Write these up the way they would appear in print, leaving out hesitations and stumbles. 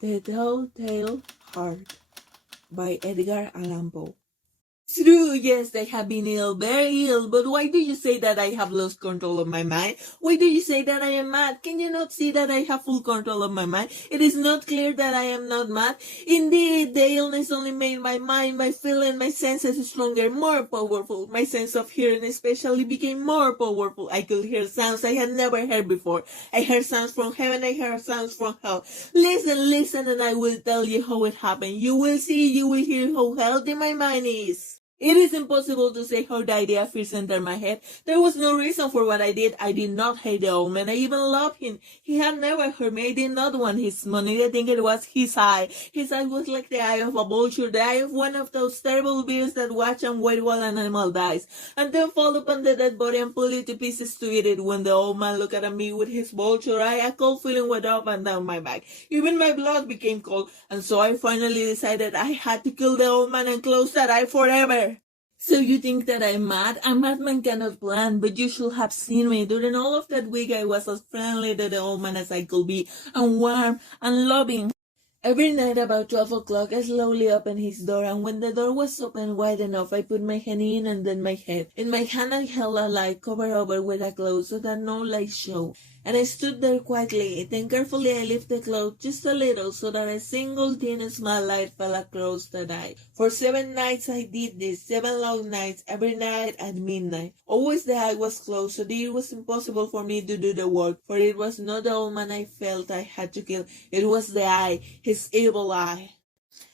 The Telltale Heart by Edgar Allan Poe. True, yes, I have been ill, very ill, but why do you say that I have lost control of my mind? Why do you say that I am mad? Can you not see that I have full control of my mind? It is not clear that I am not mad. Indeed, the illness only made my mind, my feeling, my senses stronger, more powerful. My sense of hearing especially became more powerful. I could hear sounds I had never heard before. I heard sounds from heaven, I heard sounds from hell. Listen, and I will tell you how it happened. You will see, you will hear how healthy my mind is. It is impossible to say how the idea first entered my head. There was no reason for what I did. I did not hate the old man. I even loved him. He had never hurt me. I did not want his money. I think it was his eye. His eye was like the eye of a vulture, the eye of one of those terrible beasts that watch and wait while an animal dies, and then fall upon the dead body and pull it to pieces to eat it. When the old man looked at me with his vulture eye, a cold feeling went up and down my back. Even my blood became cold, and so I finally decided I had to kill the old man and close that eye forever. So you think that I'm mad? A madman cannot plan, but you should have seen me. During all of that week, I was as friendly to the old man as I could be, and warm and loving. Every night about 12 o'clock, I slowly opened his door, and when the door was open wide enough, I put my hand in and then my head. In my hand I held a light covered over with a cloth so that no light showed. And I stood there quietly. Then carefully I lifted the cloth just a little so that a single thin small light fell across the eye. For 7 nights I did this, 7 long nights, every night at midnight. Always the eye was closed, so that it was impossible for me to do the work, for it was not the old man I felt I had to kill. It was the eye, his evil eye.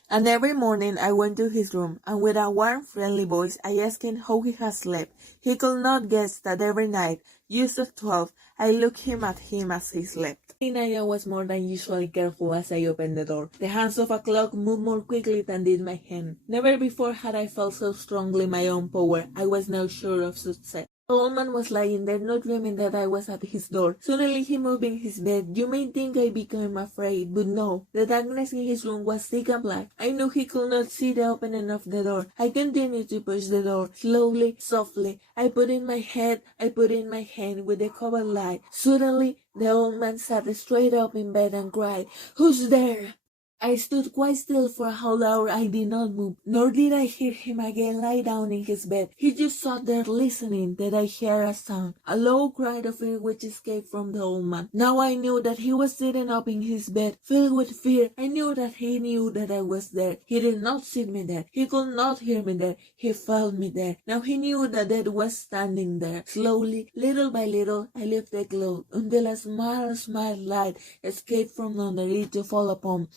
And every morning I went to his room, and with a warm, friendly voice I asked him how he had slept. He could not guess that every night, just at 12, I looked at him as he slept. Every night I was more than usually careful as I opened the door. The hands of a clock moved more quickly than did my hand. Never before had I felt so strongly my own power. I was now sure of success. The old man was lying there, not dreaming that I was at his door. Suddenly he moved in his bed. You may think I became afraid, but no. The darkness in his room was thick and black. I knew he could not see the opening of the door. I continued to push the door, slowly, softly. I put in my hand with the covered light. Suddenly, the old man sat straight up in bed and cried, "Who's there?" I stood quite still for a whole hour. I did not move, nor did I hear him again lie down in his bed. He just sat there listening. Then I heard a sound, a low cry of fear which escaped from the old man. Now I knew that he was sitting up in his bed, filled with fear. I knew that he knew that I was there. He did not see me there. He could not hear me there. He felt me there. Now he knew that death was standing there. Slowly, little by little, I lifted the cloth until a small light escaped from under it to fall upon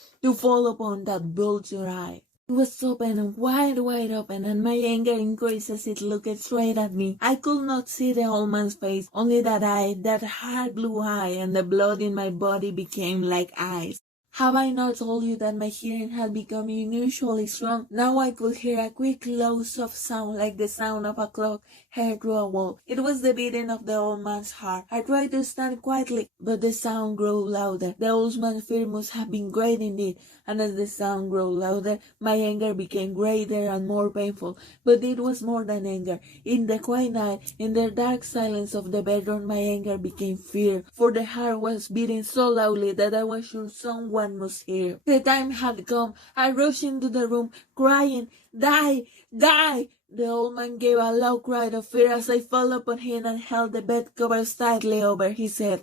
that vulture eye. It was open, wide open, and my anger increased as it looked straight at me. I could not see the old man's face, only that eye, that hard blue eye, and the blood in my body became like ice. Have I not told you that my hearing had become unusually strong? Now I could hear a quick, low, soft sound like the sound of a clock heard through a wall. It was the beating of the old man's heart. I tried to stand quietly, but the sound grew louder. The old man's fear must have been great indeed, and as the sound grew louder, my anger became greater and more painful. But it was more than anger. In the quiet night, in the dark silence of the bedroom, my anger became fear, for the heart was beating so loudly that I was sure someone must hear. The time had come. I rushed into the room, crying, "Die! Die!" The old man gave a loud cry of fear as I fell upon him and held the bed covers tightly over his head.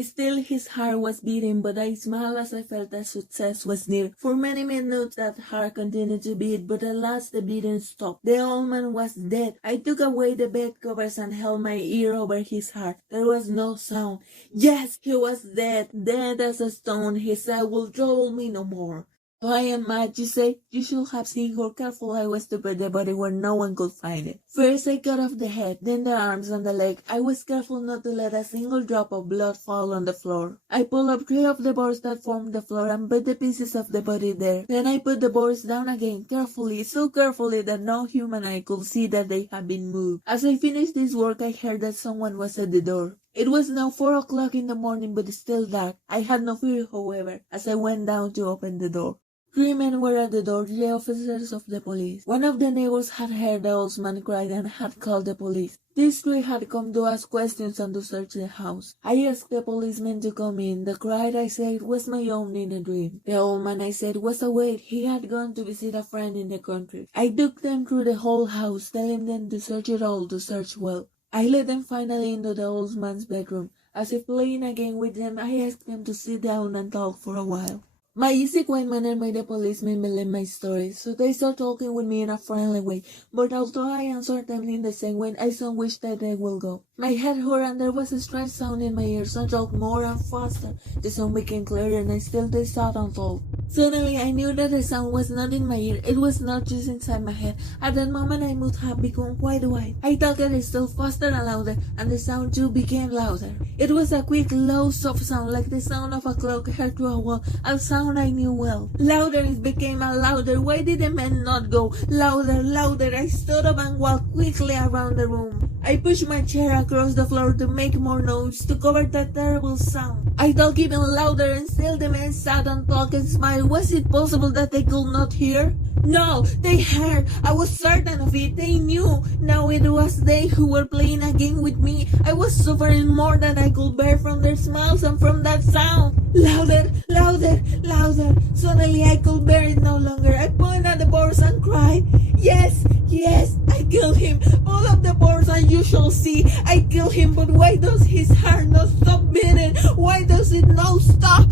Still his heart was beating, but I smiled as I felt that success was near. For many minutes that heart continued to beat, but at last the beating stopped. The old man was dead. I took away the bed covers and held my ear over his heart. There was no sound. Yes, he was dead, dead as a stone. His eye would trouble me no more. So I am mad, you say? You should have seen how careful I was to put the body where no one could find it. First I cut off the head, then the arms and the leg. I was careful not to let a single drop of blood fall on the floor. I pulled up 3 of the boards that formed the floor and put the pieces of the body there. Then I put the boards down again, carefully, so carefully that no human eye could see that they had been moved. As I finished this work, I heard that someone was at the door. It was now 4 o'clock in the morning, but still dark. I had no fear, however, as I went down to open the door. Three men were at the door, the officers of the police. One of the neighbors had heard the old man cry and had called the police. These three had come to ask questions and to search the house. I asked the policeman to come in. The cry I said was my own in a dream. The old man I said was awake. He had gone to visit a friend in the country. I took them through the whole house, telling them to search it all, to search well. I led them finally into the old man's bedroom. As if playing a game with them, I asked them to sit down and talk for a while. My easy, quiet manner made the policemen believe my story, so they started talking with me in a friendly way, but although I answered them in the same way, I soon wished that they would go. My head hurt and there was a strange sound in my ears, so I talked more and faster. The sound became clearer and still they sat and talked. Suddenly I knew that the sound was not in my ear, it was not just inside my head. At that moment I must have become quite white. I talked still faster and louder, and the sound too became louder. It was a quick, low, soft sound, like the sound of a clock heard through a wall, a sound I knew well. Louder it became and louder. Why did the man not go? Louder, louder. I stood up and walked quickly around the room. I pushed my chair across the floor to make more noise, to cover that terrible sound. I talked even louder and still the man sat and talked and smiled. Was it possible that they could not hear? No, they heard. I was certain of it. They knew. Now it was they who were playing a game with me. I was suffering more than I could bear from their smiles and from that sound. Louder, louder, louder. Suddenly I could bear it no longer. I pointed at the boards and cried, yes, yes, I killed him. All of the boards and you shall see. I killed him, but why does his heart not stop beating? Why does it not stop?